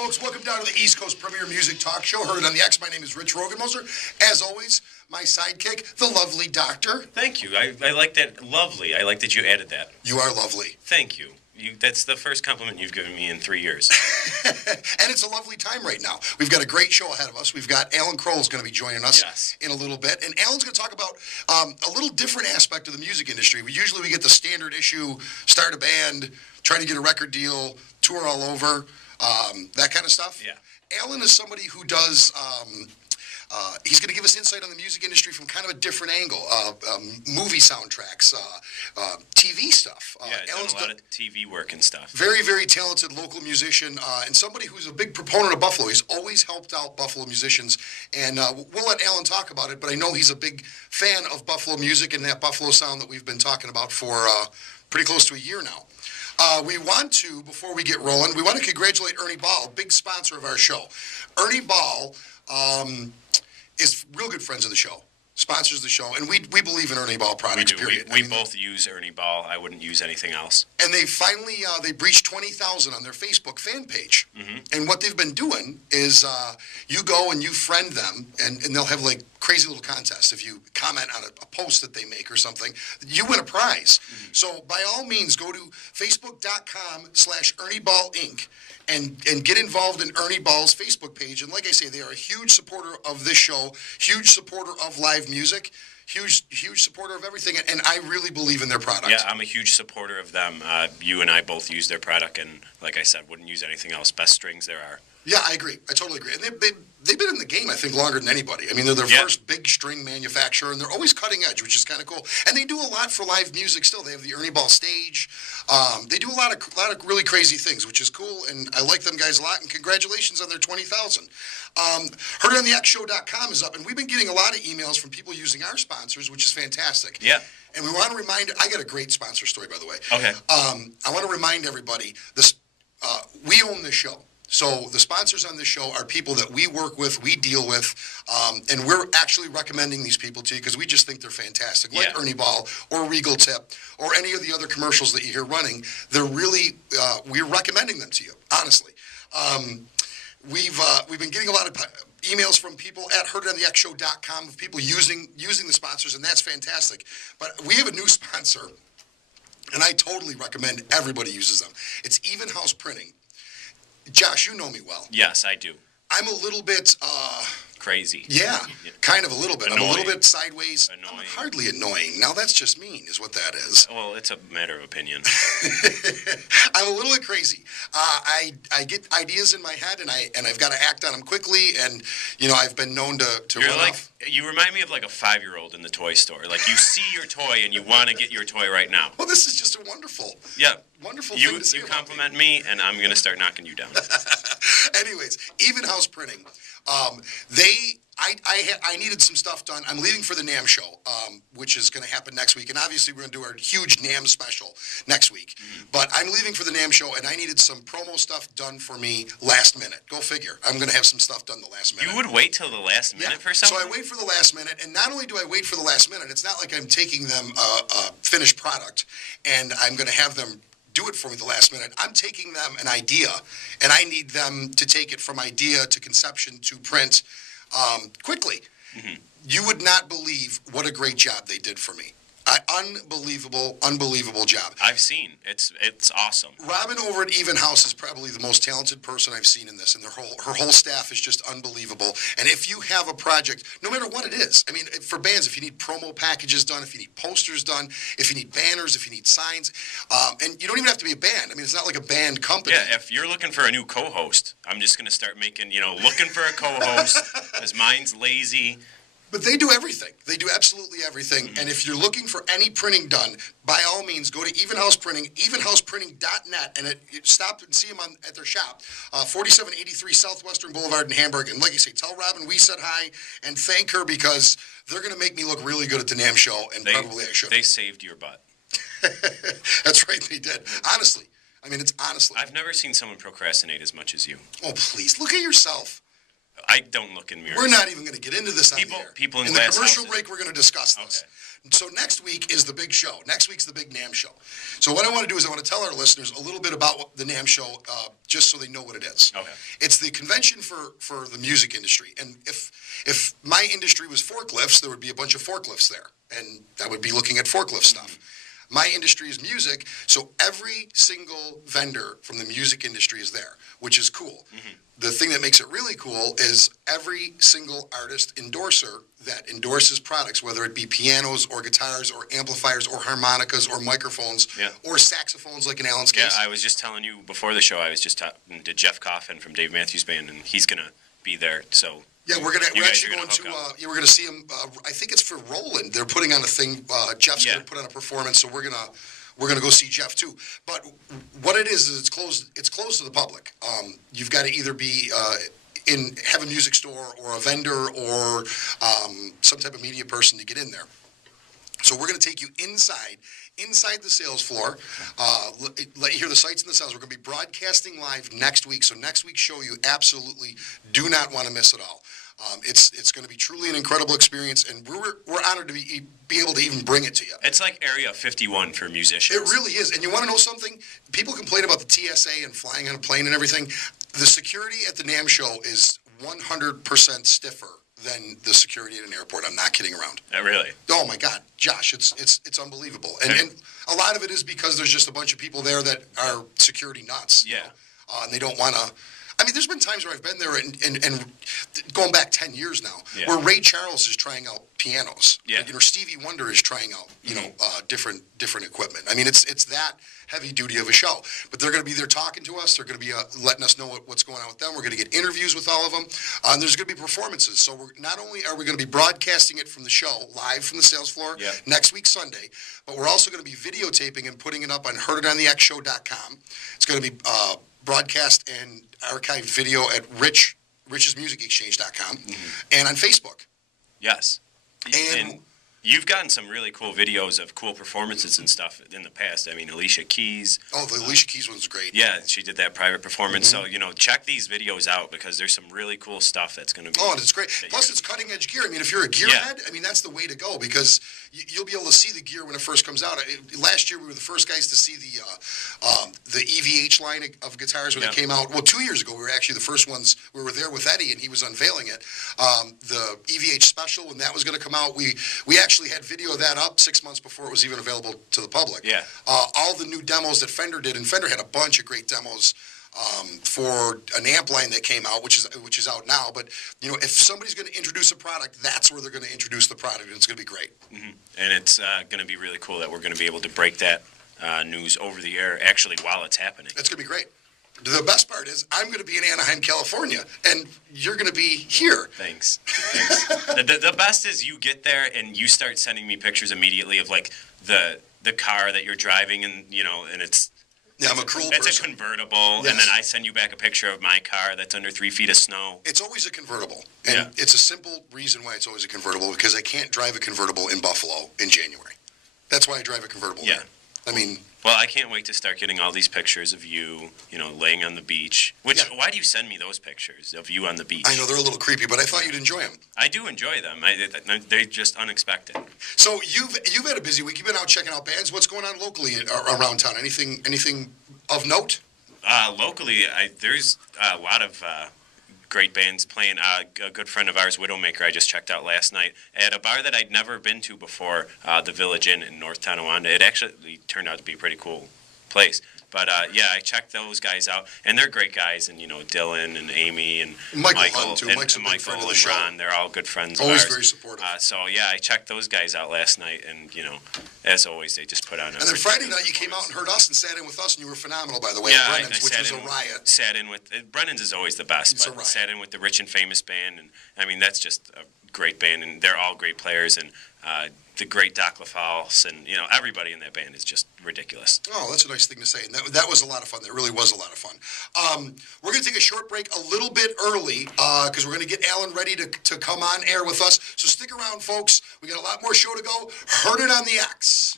folks. Welcome down to the East Coast Premier Music Talk Show. Heard on the X. My name is Rich Rogenmoser. As always, my sidekick, the lovely doctor. Thank you. I like that. Lovely. I like that you added that. You are lovely. Thank you. That's the first compliment you've given me in 3 years. And it's a lovely time right now. We've got a great show ahead of us. We've got Alan Kroll is going to be joining us in a little bit. And Alan's going to talk about a little different aspect of the music industry. We get the standard issue, start a band, try to get a record deal, tour all over, that kind of stuff. Yeah. Alan is somebody who does... he's going to give us insight on the music industry from kind of a different angle. Movie soundtracks, TV stuff. Alan's done a lot of TV work and stuff. Very, very talented local musician and somebody who's a big proponent of Buffalo. He's always helped out Buffalo musicians. And we'll let Alan talk about it, but I know he's a big fan of Buffalo music and that Buffalo sound that we've been talking about for pretty close to a year now. We want to, before we get rolling, we want to congratulate Ernie Ball, big sponsor of our show. Ernie Ball is real good friends of the show, sponsors the show, and we believe in Ernie Ball products, period. We both use Ernie Ball. I wouldn't use anything else. And they finally, they breached 20,000 on their Facebook fan page. Mm-hmm. And what they've been doing is you go and you friend them, and they'll have like crazy little contests. If you comment on a post that they make or something, you win a prize. Mm-hmm. So by all means, go to facebook.com/Ernie Ball Inc. And get involved in Ernie Ball's Facebook page. And like I say, they are a huge supporter of this show, huge supporter of live music, huge supporter of everything. And I really believe in their product. Yeah, I'm a huge supporter of them. You and I both use their product, and like I said, wouldn't use anything else. Best strings there are. Yeah, I agree. I totally agree. And they've been in the game, I think, longer than anybody. I mean, they're their first big string manufacturer, and they're always cutting edge, which is kind of cool. And they do a lot for live music still. They have the Ernie Ball stage. They do a lot of really crazy things, which is cool, and I like them guys a lot, and congratulations on their 20,000. HeardItOnTheXShow.com is up, and we've been getting a lot of emails from people using our sponsors, which is fantastic. Yeah. And we want to remind, I got a great sponsor story, by the way. Okay. I want to remind everybody, this we own this show. So the sponsors on this show are people that we work with, we deal with, and we're actually recommending these people to you because we just think they're fantastic. Like Ernie Ball or Regal Tip or any of the other commercials that you hear running, they're really, we're recommending them to you, honestly. We've been getting a lot of emails from people at HeardItOnTheXShow.com of people using the sponsors, and that's fantastic. But we have a new sponsor, and I totally recommend everybody uses them. It's Evenhouse Printing. Josh, you know me well. Yes, I do. I'm a little bit... crazy. Yeah, kind of a little bit. Annoying. I'm a little bit sideways. Annoying. I'm hardly annoying. Now, that's just mean, is what that is. Well, it's a matter of opinion. I'm a little bit crazy. I get ideas in my head, and I've got to act on them quickly, and, I've been known to run off. You remind me of like a 5-year-old in the toy store. Like, you see your toy, and you want to get your toy right now. Well, this is just a wonderful thing to say. You compliment me, and I'm going to start knocking you down. Anyways, Evenhouse Printing. I needed some stuff done. I'm leaving for the NAMM show, which is going to happen next week. And obviously, we're going to do our huge NAMM special next week. Mm-hmm. But I'm leaving for the NAMM show, and I needed some promo stuff done for me last minute. Go figure. I'm going to have some stuff done the last minute. You would wait till the last minute for something? So I wait for the last minute. And not only do I wait for the last minute, it's not like I'm taking them a finished product, and I'm going to have them do it for me the last minute. I'm taking them an idea, and I need them to take it from idea to conception to print quickly. Mm-hmm. You would not believe what a great job they did for me. Unbelievable job. I've seen. It's awesome. Robin over at Evenhouse is probably the most talented person I've seen in this, and her whole staff is just unbelievable. And if you have a project, no matter what it is, I mean, for bands, if you need promo packages done, if you need posters done, if you need banners, if you need signs, and you don't even have to be a band. I mean, it's not like a band company. Yeah, if you're looking for a new co-host, I'm just going to start making, looking for a co-host, because mine's lazy. But they do everything. They do absolutely everything. Mm-hmm. And if you're looking for any printing done, by all means, go to Evenhouse Printing, evenhouseprinting.net, and stop and see them at their shop, 4783 Southwestern Boulevard in Hamburg. And like you say, tell Robin we said hi and thank her because they're going to make me look really good at the NAMM show, and probably I should. They saved your butt. That's right, they did. Honestly. I mean, it's honestly. I've never seen someone procrastinate as much as you. Oh, please. Look at yourself. I don't look in mirrors. We're not even going to get into this on the air. People in the glass commercial houses. break, we're going to discuss this. Okay. So next week is the big show. Next week's the big NAMM show. So what I want to do is I want to tell our listeners a little bit about the NAMM show, just so they know what it is. Okay. It's the convention for the music industry. And if my industry was forklifts, there would be a bunch of forklifts there. And I would be looking at forklift stuff. My industry is music, so every single vendor from the music industry is there, which is cool. The thing that makes it really cool is every single artist endorser that endorses products, whether it be pianos or guitars or amplifiers or harmonicas or microphones or saxophones like in Alan's case. Yeah, I was just telling you before the show, I was just talking to Jeff Coffin from Dave Matthews Band, and he's going to be there, so... Yeah, we're actually going to we're gonna see him. I think it's for Roland. They're putting on a thing. Jeff's gonna put on a performance, so we're gonna go see Jeff too. But what it is it's closed. It's closed to the public. You've got to either be have a music store or a vendor or some type of media person to get in there. So we're going to take you inside the sales floor, let you hear the sights and the sounds. We're going to be broadcasting live next week. So next week's show you absolutely do not want to miss at all. It's going to be truly an incredible experience, and we're honored to be able to even bring it to you. It's like Area 51 for musicians. It really is. And you want to know something? People complain about the TSA and flying on a plane and everything. The security at the NAMM show is 100% stiffer than the security at an airport. I'm not kidding around. Really? Oh my God, Josh, it's unbelievable. And a lot of it is because there's just a bunch of people there that are security nuts. Yeah. And they don't want to. I mean, there's been times where I've been there and going back 10 years now, where Ray Charles is trying out pianos. Yeah. Stevie Wonder is trying out, different equipment. I mean, it's that heavy duty of a show. But they're going to be there talking to us. They're going to be letting us know what's going on with them. We're going to get interviews with all of them. And there's going to be performances. So not only are we going to be broadcasting it from the show, live from the sales floor, next week Sunday, but we're also going to be videotaping and putting it up on hearditontheXshow.com. It's going to be broadcast and archived video at richesmusicexchange.com and on Facebook. Yes. And you've gotten some really cool videos of cool performances and stuff in the past. I mean, Alicia Keys. Oh, the Alicia Keys one was great. Yeah, she did that private performance. So, check these videos out because there's some really cool stuff that's going to be... Oh, and it's great. Plus, it's cutting-edge gear. I mean, if you're a gearhead, I mean, that's the way to go because you'll be able to see the gear when it first comes out. Last year, we were the first guys to see the EVH line of guitars when it came out. Well, 2 years ago, we were actually the first ones. We were there with Eddie, and he was unveiling it. The EVH Special, when that was going to come out, we actually had video of that up 6 months before it was even available to the public. Yeah. All the new demos that Fender did, and Fender had a bunch of great demos for an amp line that came out, which is out now. But if somebody's going to introduce a product, that's where they're going to introduce the product, and it's going to be great. And it's going to be really cool that we're going to be able to break that news over the air actually while it's happening. It's going to be great. The best part is I'm going to be in Anaheim, California, and you're going to be here. Thanks. The best is you get there and you start sending me pictures immediately of like the car that you're driving, and and it's. Yeah, I'm a Kroll person. It's a convertible, and then I send you back a picture of my car that's under 3 feet of snow. It's always a convertible, and it's a simple reason why it's always a convertible, because I can't drive a convertible in Buffalo in January. That's why I drive a convertible there. I mean... Well, I can't wait to start getting all these pictures of you, laying on the beach. Why do you send me those pictures of you on the beach? I know, they're a little creepy, but I thought you'd enjoy them. I do enjoy them. They're just unexpected. So you've had a busy week. You've been out checking out bands. What's going on locally around town? Anything of note? Locally, there's a lot of great bands playing. A good friend of ours, Widowmaker, I just checked out last night at a bar that I'd never been to before, the Village Inn in North Tonawanda. It actually turned out to be a pretty cool place. But, I checked those guys out, and they're great guys, and, Dylan and Amy and Michael Hunt, too. Mike's a big Michael friend of the and show. Ron, they're all good friends of Always ours. very supportive. I checked those guys out last night, and, as always, they just put on a... And then Friday night, you came out and heard us and sat in with us, and you were phenomenal, by the way, Yeah, at Brennan's, which was a riot. Sat in with... Brennan's is always the best, It's a but riot. sat in with the Rich and Famous band, and, that's just a great band, and they're all great players, and the great Doc LaFalce, and, everybody in that band is just ridiculous. Oh, that's a nice thing to say, and that was a lot of fun. That really was a lot of fun. We're going to take a short break a little bit early because we're going to get Alan ready to come on air with us. So stick around, folks. We got a lot more show to go. Heard it on the X.